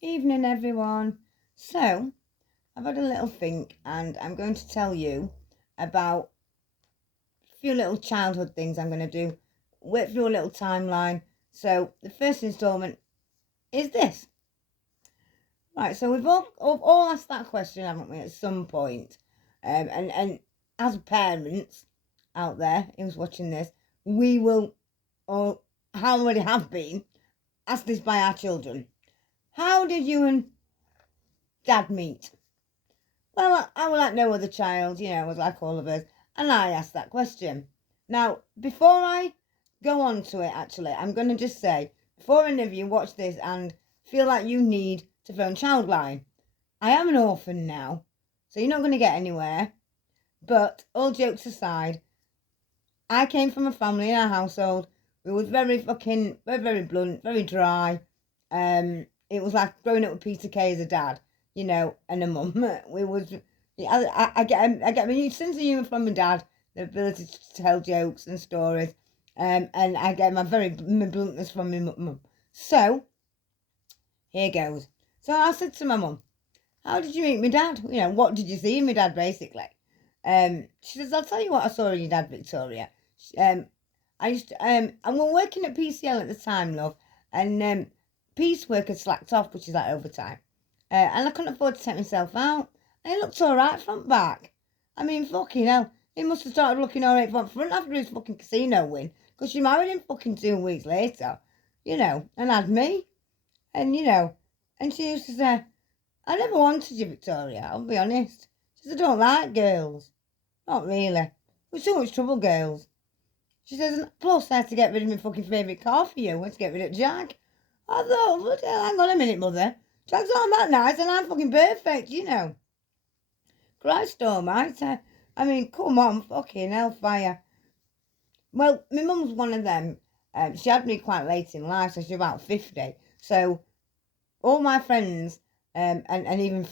Evening, everyone. So, I've had a little think and I'm going to tell you about a few little childhood things I'm going to do, whip through a little timeline. So, the first instalment is this. Right, so we've all asked that question, haven't we, at some point? And as parents out there who's watching this, we will, or already have been, asked this by our children. How did you and Dad meet? Well, I was like no other child, I was like all of us, and I asked that question. Now, before I go on to it, actually, I'm going to just say, before any of you watch this and feel like you need to phone Childline, I am an orphan now, so you're not going to get anywhere. But all jokes aside, I came from a family in our household. We was very blunt, very dry. It was like growing up with Peter Kay as a dad, and a mum. We was, I get my sense of humour from my dad, the ability to tell jokes and stories, and I get my bluntness from my mum. So here goes. So I said to my mum, "How did you meet my dad? What did you see in my dad, basically?" She says, "I'll tell you what I saw in your dad, Victoria. I used to, and we're working at PCL at the time, love, and piecework had slacked off, which is like overtime. And I couldn't afford to take myself out. And it looked all right front back. I mean, fucking hell, he must have started looking all right front after his fucking casino win, because she married him fucking 2 weeks later, and had me, and and she used to say, I never wanted you, Victoria, I'll be honest. She says, I don't like girls. Not really. We're so much trouble, girls. She says, plus I had to get rid of my fucking favourite car for you. I had to get rid of Jack. I thought, bloody hell, hang on a minute, mother. Jack's not that nice and I'm fucking perfect, Christ almighty. I mean, come on, fucking hellfire. Well, my mum's one of them. She had me quite late in life, so she's about 50. So all my friends, and even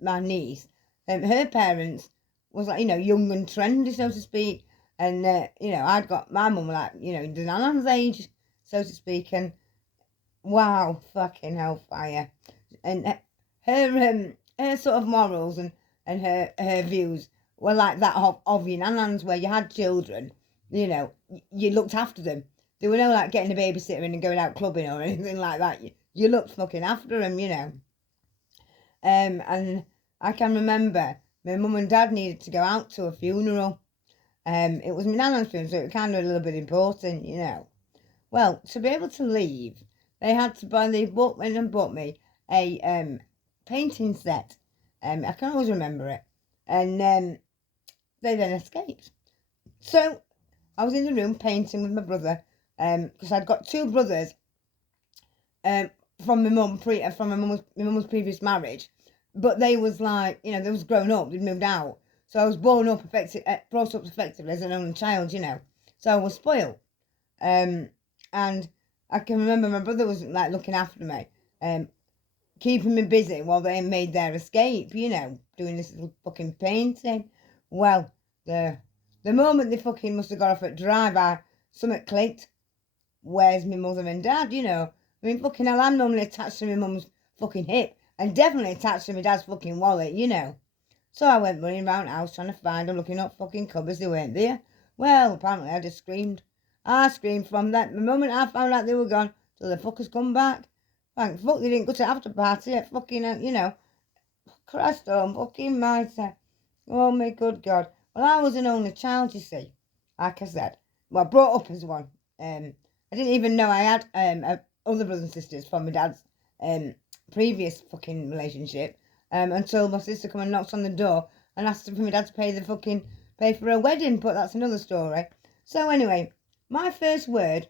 my niece, her parents was like, young and trendy, so to speak. And, I'd got my mum, like, the nan's age, so to speak. And wow, fucking hellfire. And her sort of morals and her views were like that of your nanans, where you had children, you looked after them. There were no like getting a babysitter in and going out clubbing or anything like that. You looked fucking after them. And I can remember my mum and dad needed to go out to a funeral. It was my nan's funeral, so it was kind of a little bit important. Well, to be able to leave, they went and bought me a painting set. I can always remember it. And they then escaped. So I was in the room painting with my brother, because I'd got two brothers from my mum's previous marriage, but they was like, they was grown up, they'd moved out. So I was brought up effectively as an only child, So I was spoiled. And I can remember my brother was like looking after me, keeping me busy while they made their escape, doing this little fucking painting. Well, the moment they fucking must have got off at drive-by, something clicked. Where's my mother and dad, I mean, fucking hell, I'm normally attached to my mum's fucking hip and definitely attached to my dad's fucking wallet, So I went running round the house trying to find them, looking up fucking cupboards, they weren't there. Well, apparently I just screamed. I screamed from that the moment I found out they were gone till the fuckers come back. Thank fuck they didn't go to after party at fucking, Christ on fucking mighty. Oh my good God. Well, I was an only child, you see. Like I said. Well, brought up as one. I didn't even know I had other brothers and sisters from my dad's previous fucking relationship, until my sister come and knocked on the door and asked for my dad to pay for a wedding, but that's another story. So anyway, my first word,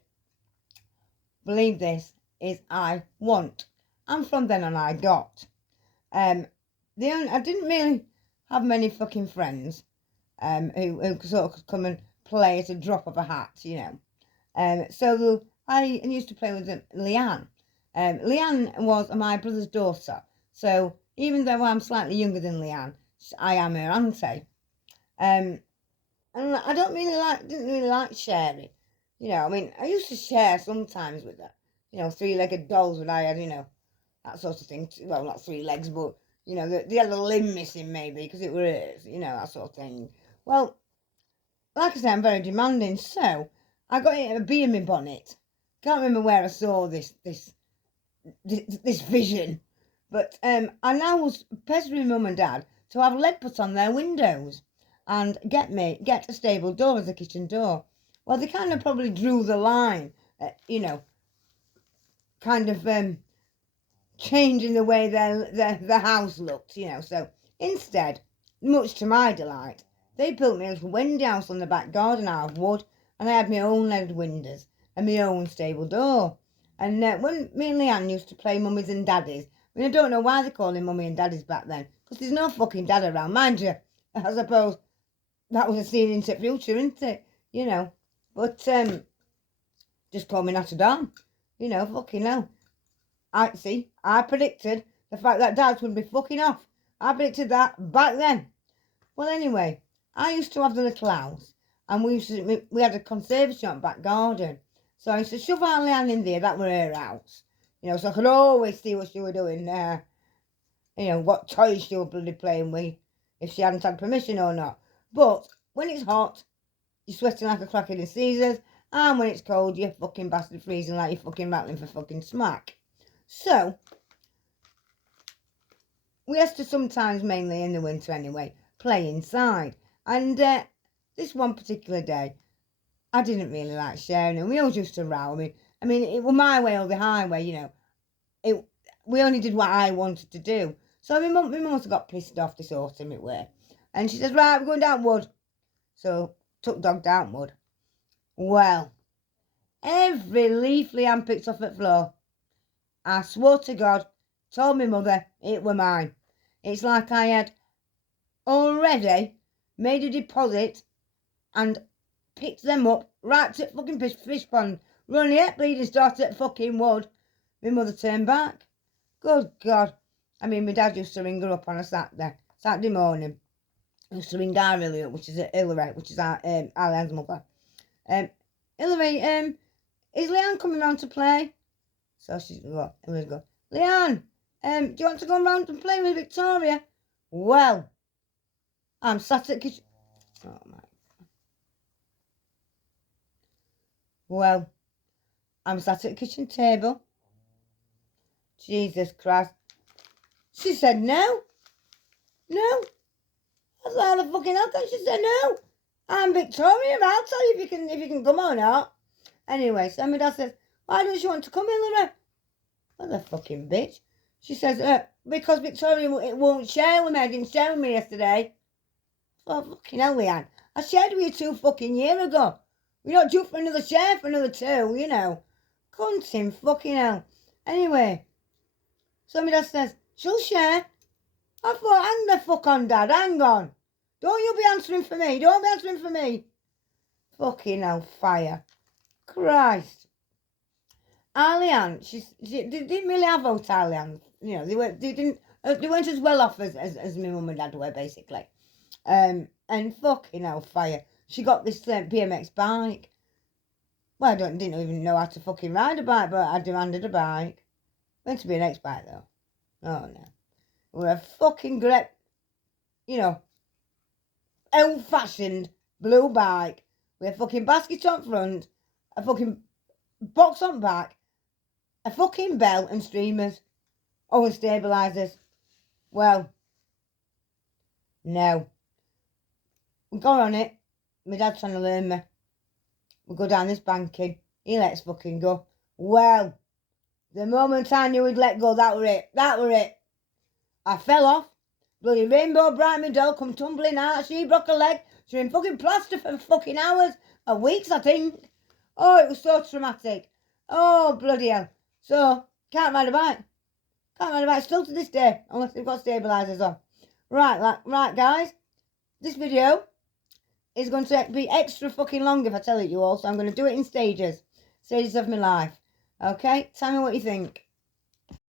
believe this, is I want. And from then on I got. I didn't really have many fucking friends who sort of come and play at a drop of a hat, So I used to play with Leanne. Leanne was my brother's daughter. So even though I'm slightly younger than Leanne, I am her auntie. And I didn't really like sharing. I mean, I used to share sometimes with her. Three-legged dolls that I had, that sort of thing. Well, not 3 legs, but, you know, they had a limb missing maybe because it was, you know, that sort of thing. Well, like I say, I'm very demanding, so I got a bee in my bonnet. Can't remember where I saw this vision, but I now was pestering Mum and Dad to have lead put on their windows and get a stable door as a kitchen door. Well, they kind of probably drew the line, you know, kind of changing the way their house looked, you know. So instead, much to my delight, they built me a little windy house on the back garden out of wood, and I had my own leaded windows and my own stable door. And when me and Leanne used to play mummies and daddies, I mean, I don't know why they called him mummy and daddies back then, because there's no fucking dad around, mind you. I suppose that was a scene into the future, isn't it? You know, but just call me Notre Dame. You know, fucking hell. I predicted the fact that dads would be fucking off. I predicted that back then. Well, anyway, I used to have the little house, and we had a conservatory on back garden. So I used to shove our Leanne in there, that were her house. You know, so I could always see what she was doing there. You know, what toys she was bloody playing with, if she hadn't had permission or not. But when it's hot, you're sweating like a cracker in Caesars, and when it's cold, you're fucking bastard freezing like you're fucking rattling for fucking smack. So, we used to sometimes, mainly in the winter anyway, play inside. And this one particular day, I didn't really like sharing, and we always used to row. I mean, it was my way or the highway, you know. We only did what I wanted to do. So my mum must have got pissed off this autumn, it were. And she says, right, we're going down wood. So, took dog down wood. Well, every leaf Leanne picked off at floor, I swore to God, told my mother it were mine. It's like I had already made a deposit and picked them up right to fucking fish pond. Running it, bleeding started at fucking wood. My mother turned back. Good God. I mean, my dad used to ring her up on a Saturday morning. He used to ring Darrell up, which is Hillary, which is our Leanne's mother. Hillary, is Leanne coming round to play? So Hillary's go, Leanne, do you want to go round and play with Victoria? Well, I'm sat at kitchen. Oh my. Well, I'm sat at the kitchen table. Jesus Christ. She said no. No. I thought, how the fucking hell can she say no? I'm Victoria, I'll tell you if you can come or not. Anyway, so my dad says, why don't you want to come, Hillary? What the fucking bitch. She says, because Victoria won't share with me. I didn't share with me yesterday. Oh, fucking hell, Leanne. I shared with you 2 fucking years ago. We're not due for another share for another 2, you know. Cunting fucking hell. Anyway, so my dad says, she'll share. I thought, hang the fuck on, Dad, hang on. Don't you be answering for me. Don't be answering for me. Fucking hell, fire. Christ. Leanne, she didn't really have out Leanne. You know, they weren't as well off as my mum and dad were, basically. And fucking hell, fire. She got this BMX bike. Well, I didn't even know how to fucking ride a bike, but I demanded a bike. Meant to be an X-bike, though. Oh, no. We're a fucking great, you know, old-fashioned blue bike with a fucking basket on front, a fucking box on back, a fucking bell and streamers. Oh, and stabilisers. Well, no. We got on it. My dad's trying to learn me. We go down this banking. He lets fucking go. Well, the moment I knew he'd let go, that were it. That were it. I fell off. Bloody Rainbow Bright, my doll, come tumbling out. She broke her leg. She was in fucking plaster for fucking hours. Or weeks, I think. Oh, it was so traumatic. Oh, bloody hell. So, can't ride a bike. Can't ride a bike still to this day. Unless they've got stabilisers on. Right, guys. This video is going to be extra fucking long if I tell it you all. So I'm going to do it in stages. Stages of my life. Okay? Tell me what you think.